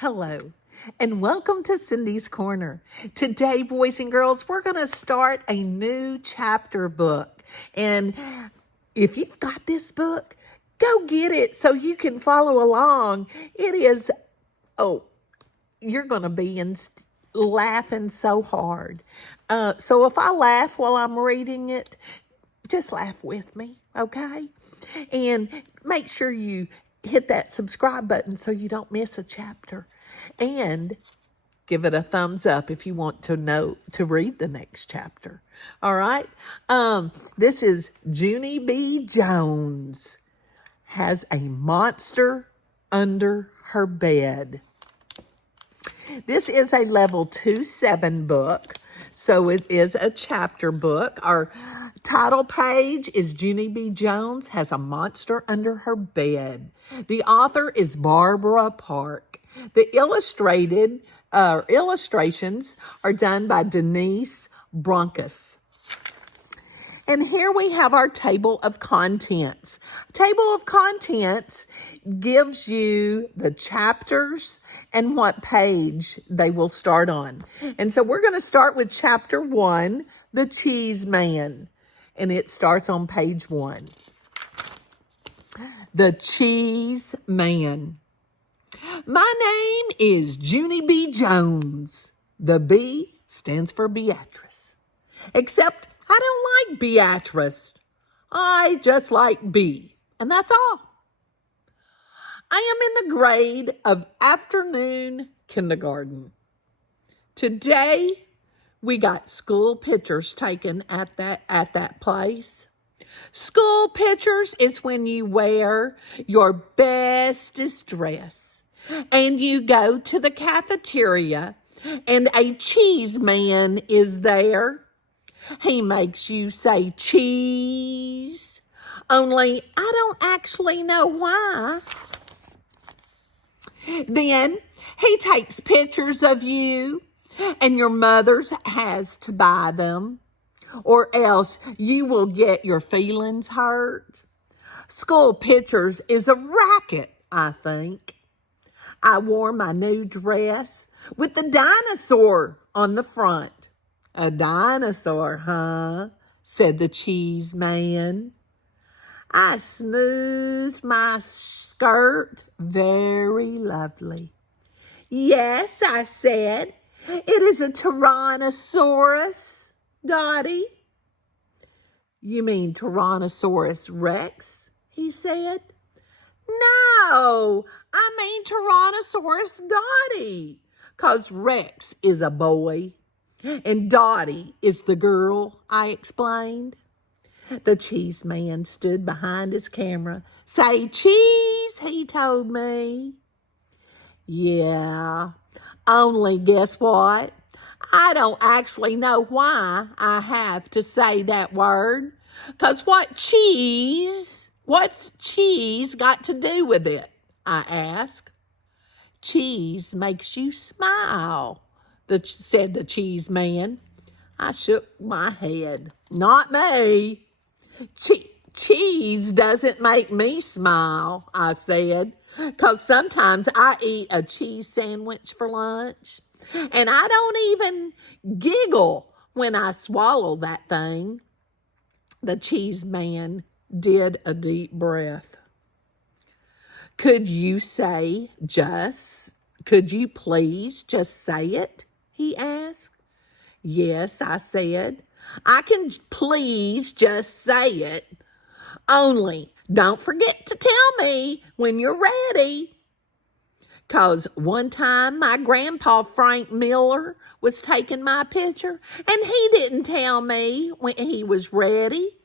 Hello, and welcome to Cindy's Corner. Today, boys and girls, we're going to start a new chapter book. And if you've got this book, go get it so you can follow along. It is, you're going to be laughing so hard. So if I laugh while I'm reading it, just laugh with me, okay? And make sure you hit that subscribe button so you don't miss a chapter. And give it a thumbs up if you want to read the next chapter. All right? This is Junie B. Jones has a monster under her bed. This is a level 2-7 book, so it is a chapter book. Our title page is Junie B. Jones has a monster under her bed. The author is Barbara Park. The illustrations are done by Denise Bronkus. And here we have our table of contents. Table of contents gives you the chapters and what page they will start on. And so we're going to start with chapter 1, The Cheese Man. And it starts on page 1. The Cheese Man. My name is Junie B. Jones. The B stands for Beatrice. Except I don't like Beatrice. I just like B. And that's all. I am in the grade of afternoon kindergarten. Today, we got school pictures taken at that place. School pictures is when you wear your bestest dress and you go to the cafeteria and a cheese man is there. He makes you say cheese, only I don't actually know why. Then he takes pictures of you and your mother has to buy them, or else you will get your feelings hurt. School pictures is a racket, I think. I wore my new dress with the dinosaur on the front. A dinosaur, huh? Said the cheese man. I smoothed my skirt very lovely. Yes, I said, it is a Tyrannosaurus, Dottie. You mean Tyrannosaurus Rex? He said. No, I mean Tyrannosaurus Dottie, 'cause Rex is a boy and Dottie is the girl, I explained. The cheese man stood behind his camera. Say cheese, he told me. Yeah, only guess what? I don't actually know why I have to say that word. 'Cause what's cheese got to do with it? I asked. Cheese makes you smile, said the cheese man. I shook my head. Not me. Cheese doesn't make me smile, I said, 'cause sometimes I eat a cheese sandwich for lunch, and I don't even giggle when I swallow that thing. The cheese man did a deep breath. Could you please just say it? He asked. Yes, I said. I can please just say it. Only don't forget to tell me when you're ready. 'Cause one time my grandpa Frank Miller was taking my picture and he didn't tell me when he was ready.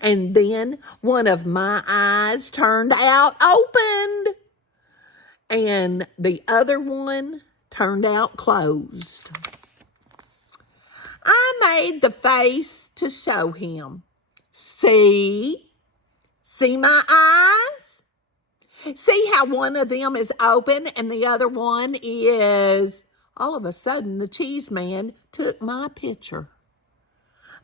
And then one of my eyes turned out opened and the other one turned out closed. I made the face to show him. See my eyes? See how one of them is open and the other one is... All of a sudden, the cheese man took my picture.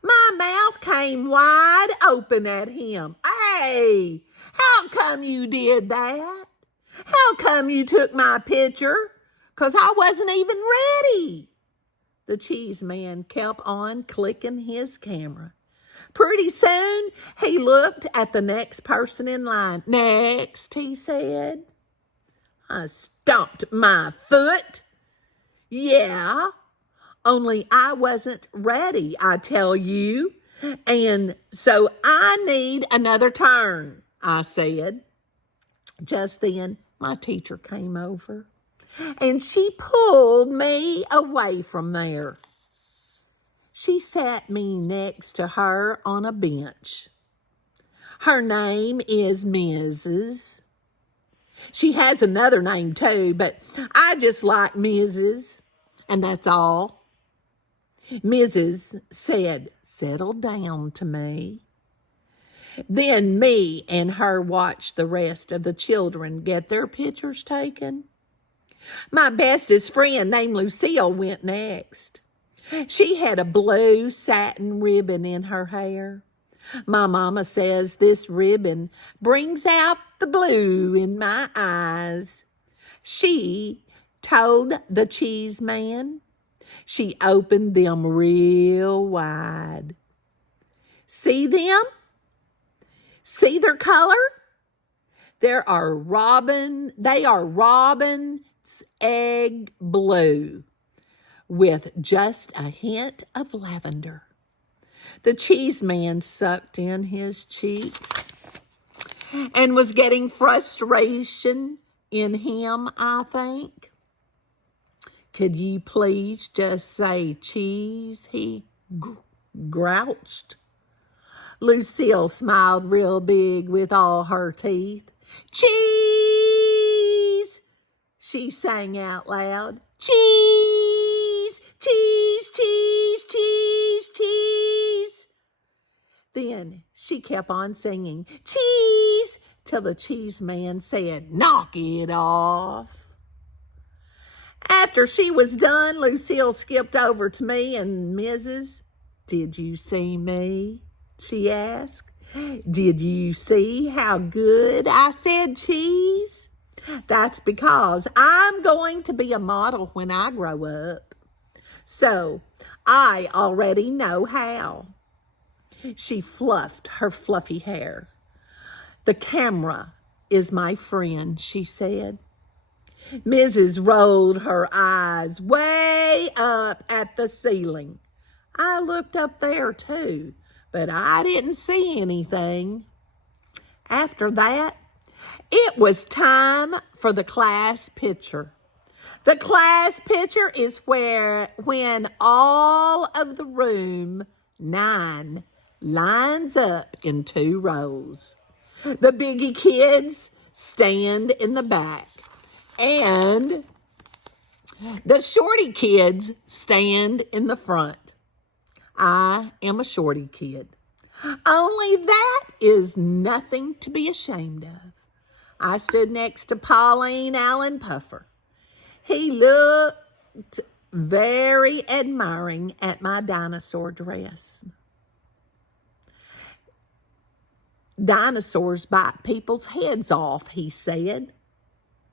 My mouth came wide open at him. Hey, how come you did that? How come you took my picture? 'cause I wasn't even ready. The cheese man kept on clicking his camera. Pretty soon, he looked at the next person in line. Next, he said. I stomped my foot. Yeah, only I wasn't ready, I tell you. And so I need another turn, I said. Just then, my teacher came over, and she pulled me away from there. She sat me next to her on a bench. Her name is Mrs. She has another name too, but I just like Mrs., and that's all. Mrs. said, "Settle down," to me. Then me and her watched the rest of the children get their pictures taken. My bestest friend named Lucille went next. She had a blue satin ribbon in her hair. My mama says this ribbon brings out the blue in my eyes. She told the cheese man. She opened them real wide. See them? See their color? They are robin's egg blue with just a hint of lavender. The cheese man sucked in his cheeks and was getting frustration in him, I think. Could you please just say cheese? He grouched. Lucille smiled real big with all her teeth. Cheese! She sang out loud. Cheese! Cheese! Cheese! Cheese! Cheese! Then she kept on singing, cheese, till the cheese man said, knock it off. After she was done, Lucille skipped over to me and Mrs. Did you see me? She asked. Did you see how good I said cheese? That's because I'm going to be a model when I grow up. So I already know how. She fluffed her fluffy hair. The camera is my friend, she said. Mrs. rolled her eyes way up at the ceiling. I looked up there too, but I didn't see anything. After that, it was time for the class picture. The class picture is when all of the room 9 lines up in 2 rows. The biggie kids stand in the back, and the shorty kids stand in the front. I am a shorty kid. Only that is nothing to be ashamed of. I stood next to Pauline Allen Puffer. He looked very admiring at my dinosaur dress. Dinosaurs bite people's heads off, he said.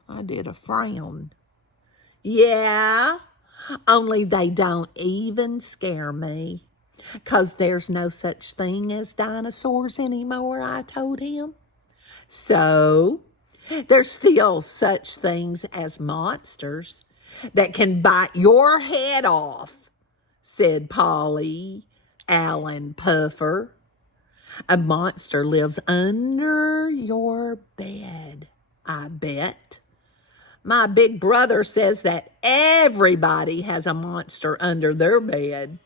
I did a frown. Yeah, only they don't even scare me, 'cause there's no such thing as dinosaurs anymore, I told him. So, there's still such things as monsters that can bite your head off, said Polly Allen Puffer. A monster lives under your bed, I bet. My big brother says that everybody has a monster under their bed.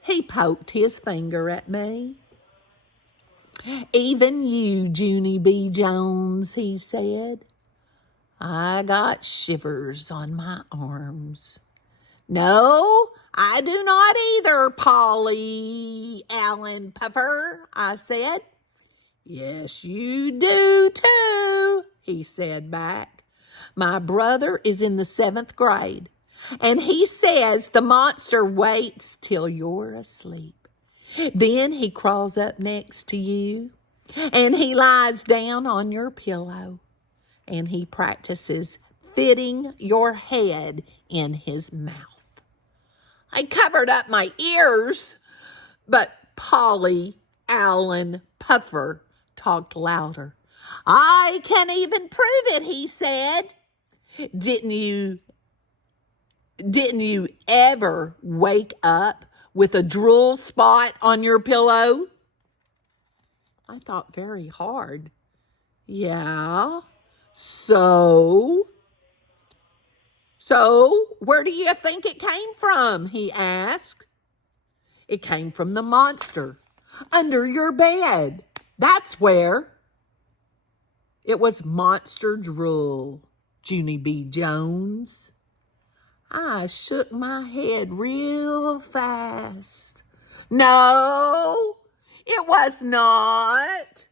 He poked his finger at me. Even you, Junie B. Jones, he said. I got shivers on my arms. No, I do not either, Polly Allen Puffer, I said. Yes, you do too, he said back. My brother is in the 7th grade, and he says the monster waits till you're asleep. Then he crawls up next to you, and he lies down on your pillow, and he practices fitting your head in his mouth. I covered up my ears, but Polly Allen Puffer talked louder. I can even prove it, he said. Didn't you ever wake up with a drool spot on your pillow? I thought very hard. Yeah. So where do you think it came from? He asked. It came from the monster under your bed. That's where. It was monster drool, Junie B. Jones. I shook my head real fast. No, it was not.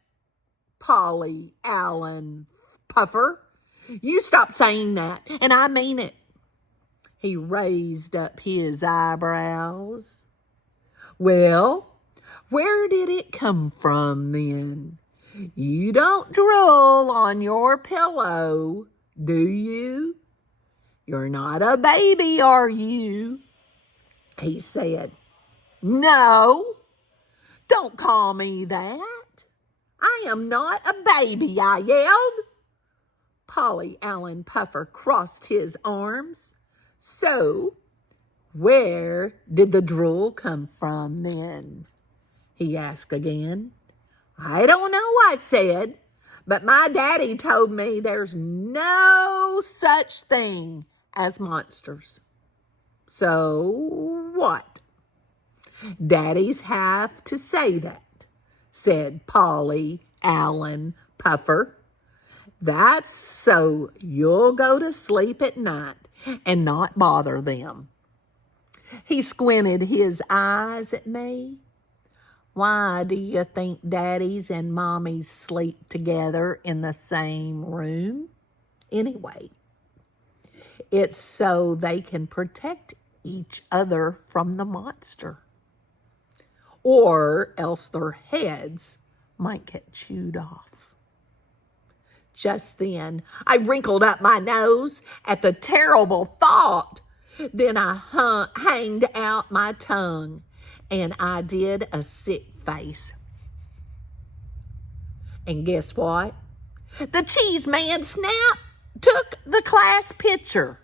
Polly Allen Puffer, you stop saying that, and I mean it. He raised up his eyebrows. Well, where did it come from then? You don't drool on your pillow, do you? You're not a baby, are you? He said. No, don't call me that. I am not a baby, I yelled. Polly Allen Puffer crossed his arms. So, where did the drool come from then? He asked again. I don't know, I said, but my daddy told me there's no such thing as monsters. So what? Daddies have to say that, said Polly Allen Puffer. That's so you'll go to sleep at night and not bother them. He squinted his eyes at me. Why do you think daddies and mommies sleep together in the same room? Anyway, it's so they can protect each other from the monster. Or else their heads might get chewed off. Just then, I wrinkled up my nose at the terrible thought. Then I hanged out my tongue, and I did a sick face. And guess what? The cheese man Snap took the class picture.